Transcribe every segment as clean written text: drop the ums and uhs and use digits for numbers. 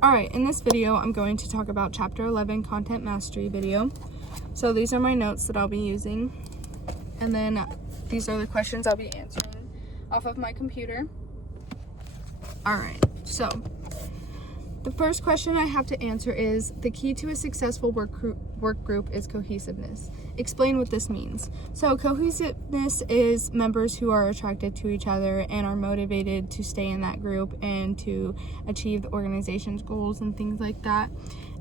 Alright, in this video, I'm going to talk about Chapter 11 Content Mastery video. So these are my notes that I'll be using. And then these are the questions I'll be answering off of my computer. Alright, so the first question I have to answer is, the key to a successful work group is cohesiveness. Explain what this means. So cohesiveness is members who are attracted to each other and are motivated to stay in that group and to achieve the organization's goals and things like that.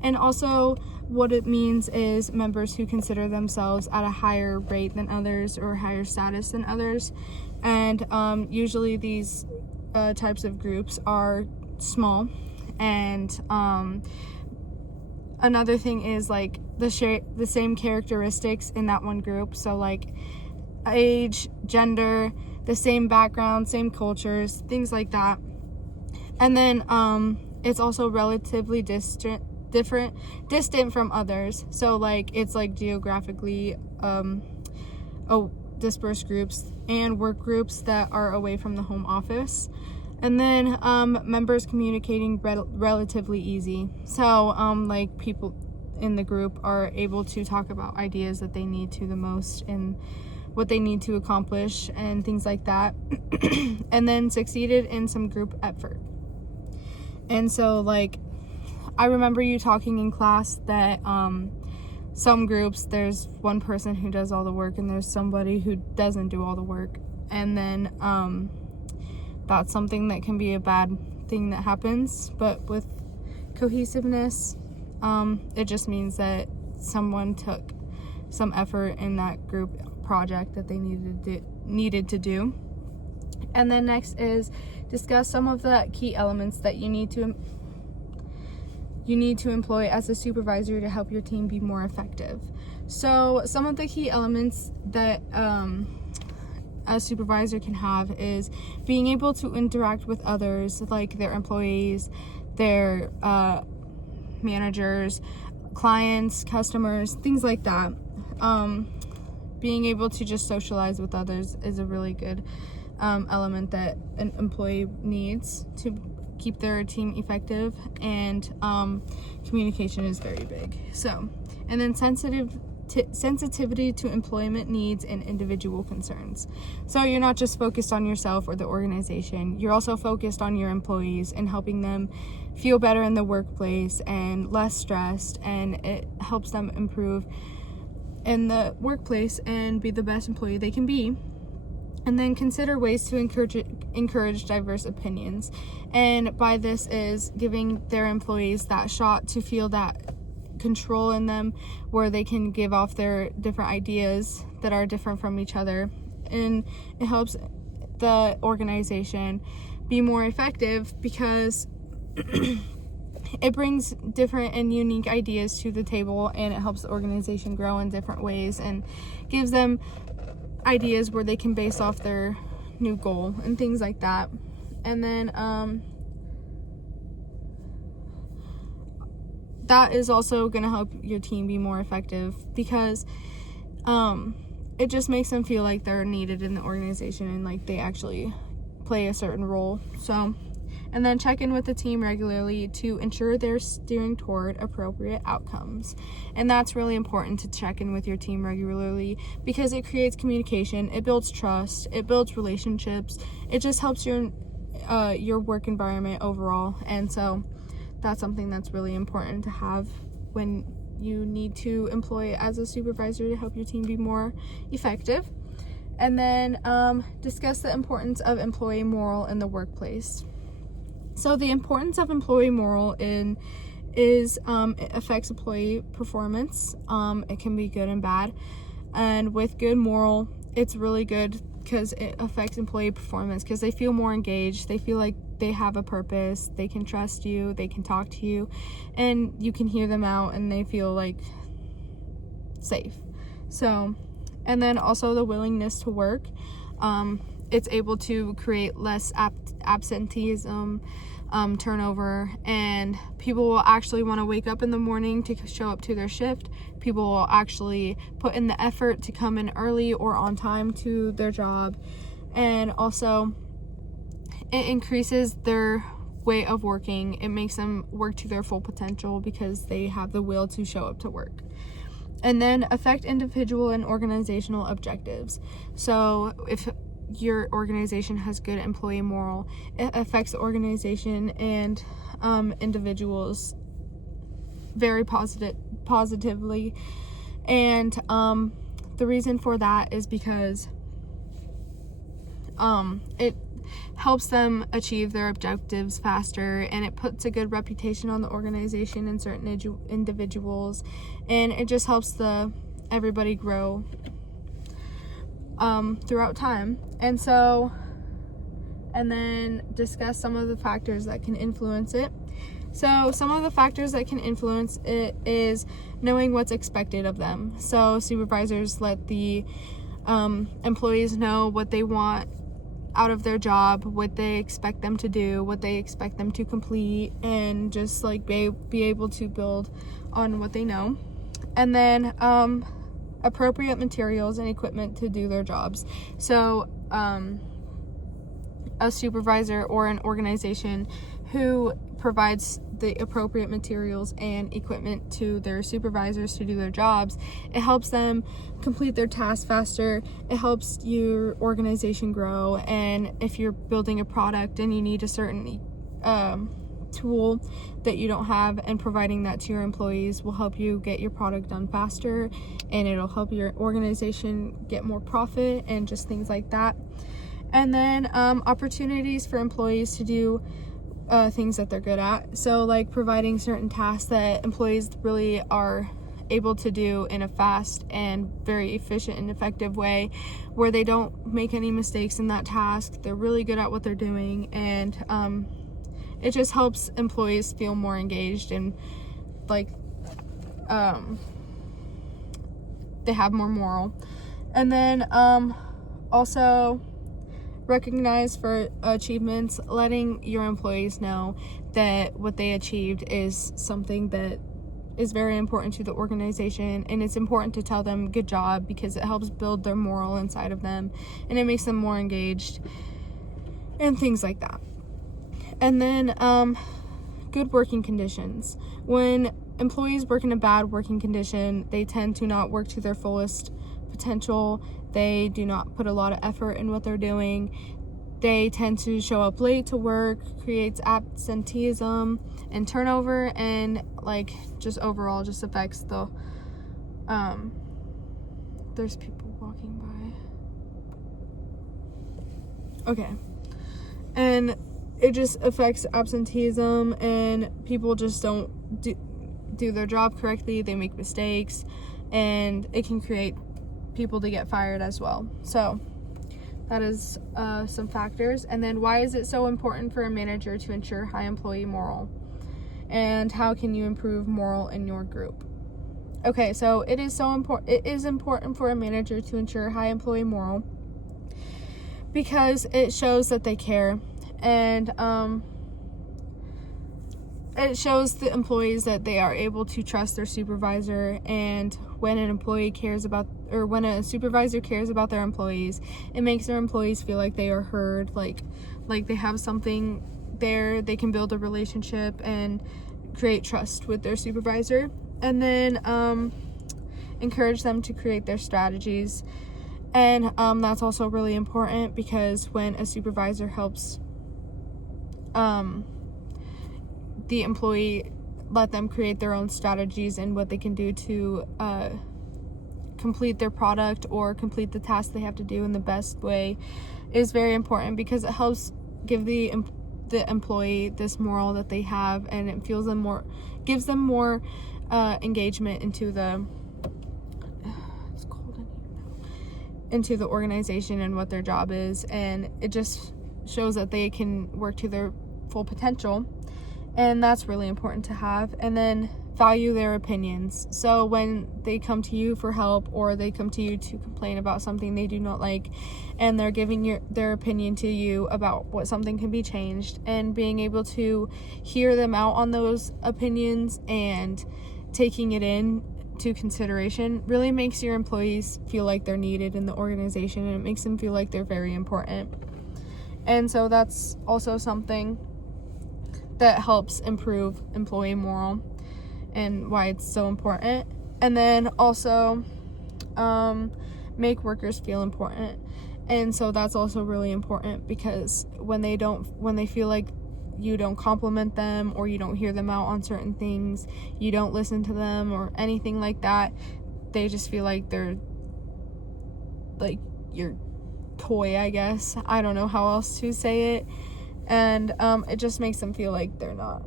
And also what it means is members who consider themselves at a higher rate than others or higher status than others. And usually these types of groups are small. And another thing is like the same characteristics in that one group. So like age, gender, the same background, same cultures, things like that. And then it's also relatively distant from others. So like it's like geographically dispersed groups and work groups that are away from the home office. And then members communicating relatively easy. So like people in the group are able to talk about ideas that they need to the most and what they need to accomplish and things like that. And then succeeded in some group effort. And so like I remember you talking in class that some groups there's one person who does all the work and there's somebody who doesn't do all the work. And then that's something that can be a bad thing that happens, but with cohesiveness, it just means that someone took some effort in that group project that they needed to do. And then next is discuss some of the key elements that you need to employ as a supervisor to help your team be more effective. So some of the key elements that a supervisor can have is being able to interact with others, like their employees, their managers, clients, customers, things like that. Being able to just socialize with others is a really good element that an employee needs to keep their team effective, and communication is very big. So, and then sensitivity to employment needs and individual concerns. So you're not just focused on yourself or the organization, you're also focused on your employees and helping them feel better in the workplace and less stressed, and it helps them improve in the workplace and be the best employee they can be. And then consider ways to encourage diverse opinions. And by this is giving their employees that shot to feel that control in them, where they can give off their different ideas that are different from each other, and it helps the organization be more effective because it brings different and unique ideas to the table, and it helps the organization grow in different ways and gives them ideas where they can base off their new goal and things like that. And then that is also going to help your team be more effective because it just makes them feel like they're needed in the organization and like they actually play a certain role. So, and then check in with the team regularly to ensure they're steering toward appropriate outcomes. And that's really important, to check in with your team regularly because it creates communication, it builds trust, it builds relationships, it just helps your work environment overall. And so that's something that's really important to have when you need to employ as a supervisor to help your team be more effective. And then discuss the importance of employee morale in the workplace. So the importance of employee morale is it affects employee performance. It can be good and bad. And with good morale, it's really good because it affects employee performance because they feel more engaged. They feel like they have a purpose. They can trust you. They can talk to you. And you can hear them out and they feel like safe. So, and then also the willingness to work. It's able to create less absenteeism, turnover, and people will actually want to wake up in the morning to show up to their shift. People will actually put in the effort to come in early or on time to their job. And also it increases their way of working. It makes them work to their full potential because they have the will to show up to work. And then affect individual and organizational objectives. So if your organization has good employee moral, it affects the organization and individuals very positively. And the reason for that is because it helps them achieve their objectives faster, and it puts a good reputation on the organization and certain individuals, and it just helps everybody grow throughout time. And then discuss some of the factors that can influence it. So some of the factors that can influence it is knowing what's expected of them. So supervisors let the employees know what they want out of their job, what they expect them to do, what they expect them to complete, and just like be able to build on what they know. And then appropriate materials and equipment to do their jobs. So a supervisor or an organization who provides the appropriate materials and equipment to their supervisors to do their jobs, it helps them complete their tasks faster. It helps your organization grow. And if you're building a product and you need a certain tool that you don't have, and providing that to your employees will help you get your product done faster, and it'll help your organization get more profit and just things like that. And then opportunities for employees to do things that they're good at. So like providing certain tasks that employees really are able to do in a fast and very efficient and effective way, where they don't make any mistakes in that task. They're really good at what they're doing, and it just helps employees feel more engaged and like they have more moral. And then also recognize for achievements, letting your employees know that what they achieved is something that is very important to the organization, and it's important to tell them good job because it helps build their moral inside of them, and it makes them more engaged and things like that. And then good working conditions. When employees work in a bad working condition, they tend to not work to their fullest potential. They do not put a lot of effort in what they're doing. They tend to show up late to work, creates absenteeism and turnover, and like just overall just affects the there's people walking by. Okay. And it just affects absenteeism, and people just don't do their job correctly. They make mistakes, and it can create people to get fired as well. So that is some factors. And then why is it so important for a manager to ensure high employee moral, and how can you improve moral in your group? Okay, so it is important for a manager to ensure high employee moral because it shows that they care, and it shows the employees that they are able to trust their supervisor. And when an employee cares about, or when a supervisor cares about their employees, it makes their employees feel like they are heard, like they have something there. They can build a relationship and create trust with their supervisor. And then encourage them to create their strategies. And that's also really important because when a supervisor helps the employee, let them create their own strategies and what they can do to complete their product or complete the task they have to do in the best way, is very important because it helps give the employee this moral that they have, and it gives them more engagement into the into the organization and what their job is, and it just shows that they can work to their full potential. And that's really important to have. And then value their opinions. So when they come to you for help, or they come to you to complain about something they do not like, and they're giving their opinion to you about what something can be changed, and being able to hear them out on those opinions and taking it in to consideration really makes your employees feel like they're needed in the organization, and it makes them feel like they're very important. And so that's also something that helps improve employee morale and why it's so important. And then also make workers feel important. And so that's also really important, because when they feel like you don't compliment them, or you don't hear them out on certain things, you don't listen to them or anything like that, they just feel like they're like your toy, I guess. I don't know how else to say it. And it just makes them feel like they're not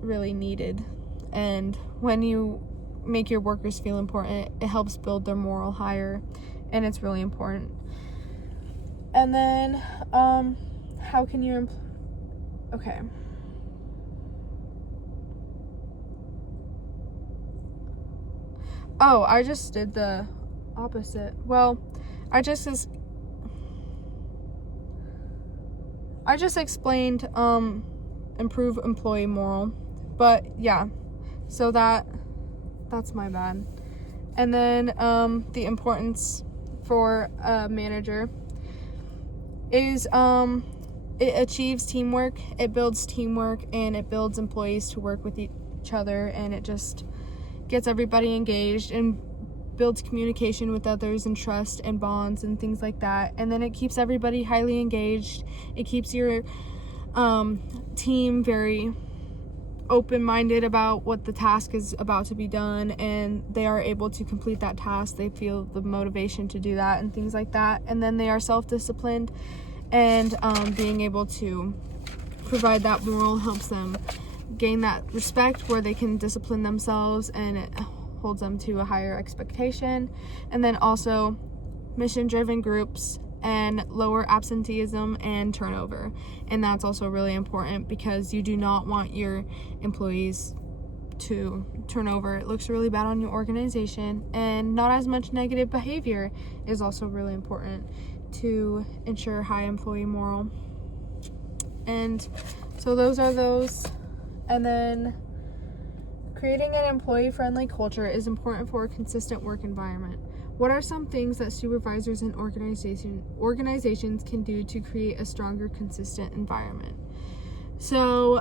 really needed. And when you make your workers feel important, it helps build their morale higher, and it's really important. And then how can you okay. Oh, I just did the opposite. Well, I just explained improve employee morale. But yeah, so that's my bad. And then the importance for a manager is it achieves teamwork, it builds teamwork, and it builds employees to work with each other, and it just gets everybody engaged and builds communication with others and trust and bonds and things like that. And then it keeps everybody highly engaged. It keeps your team very open-minded about what the task is about to be done, and they are able to complete that task. They feel the motivation to do that and things like that. And then they are self-disciplined, and being able to provide that moral helps them gain that respect where they can discipline themselves, and it holds them to a higher expectation. And then also mission-driven groups and lower absenteeism and turnover. And that's also really important, because you do not want your employees to turn over. It looks really bad on your organization. And not as much negative behavior is also really important to ensure high employee morale. And so those are those. And then creating an employee-friendly culture is important for a consistent work environment. What are some things that supervisors and organizations can do to create a stronger, consistent environment? So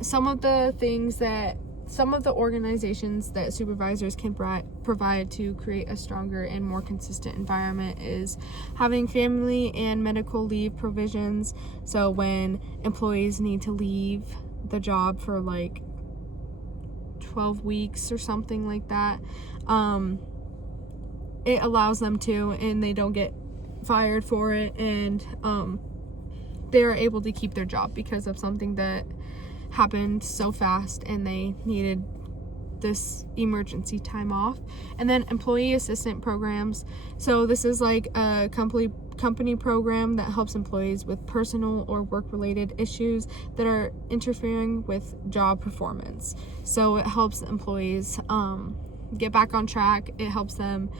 some of the organizations that supervisors can provide to create a stronger and more consistent environment is having family and medical leave provisions. So when employees need to leave the job for like 12 weeks or something like that, it allows them to, and they don't get fired for it, and they're able to keep their job because of something that happened so fast and they needed this emergency time off. And then employee assistant programs. So this is like a company program that helps employees with personal or work-related issues that are interfering with job performance. So it helps employees get back on track. It helps them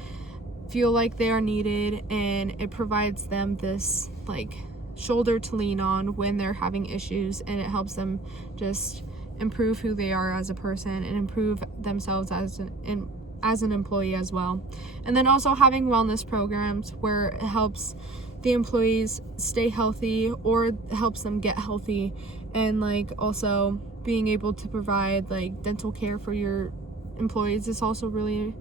feel like they are needed, and it provides them this like shoulder to lean on when they're having issues, and it helps them just improve who they are as a person and improve themselves as an employee as well. And then also having wellness programs where it helps the employees stay healthy or helps them get healthy, and like also being able to provide like dental care for your employees is also really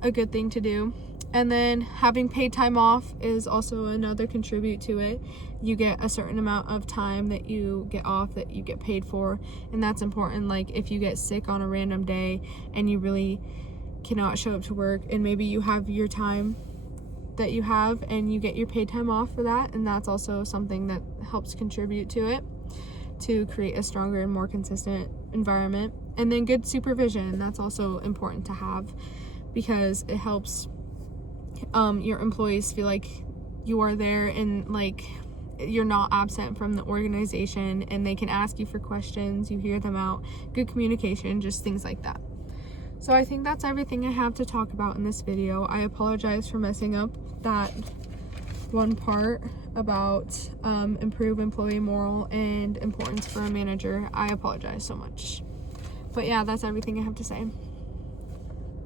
a good thing to do. And then having paid time off is also another contribute to it. You get a certain amount of time that you get off that you get paid for, and that's important. Like if you get sick on a random day and you really cannot show up to work, and maybe you have your time that you have and you get your paid time off for that, and that's also something that helps contribute to it to create a stronger and more consistent environment. And then good supervision, that's also important to have, because it helps your employees feel like you are there and like you're not absent from the organization, and they can ask you for questions, you hear them out, good communication, just things like that. So I think that's everything I have to talk about in this video. I apologize for messing up that one part about improve employee morale and importance for a manager. I apologize so much. But yeah, that's everything I have to say.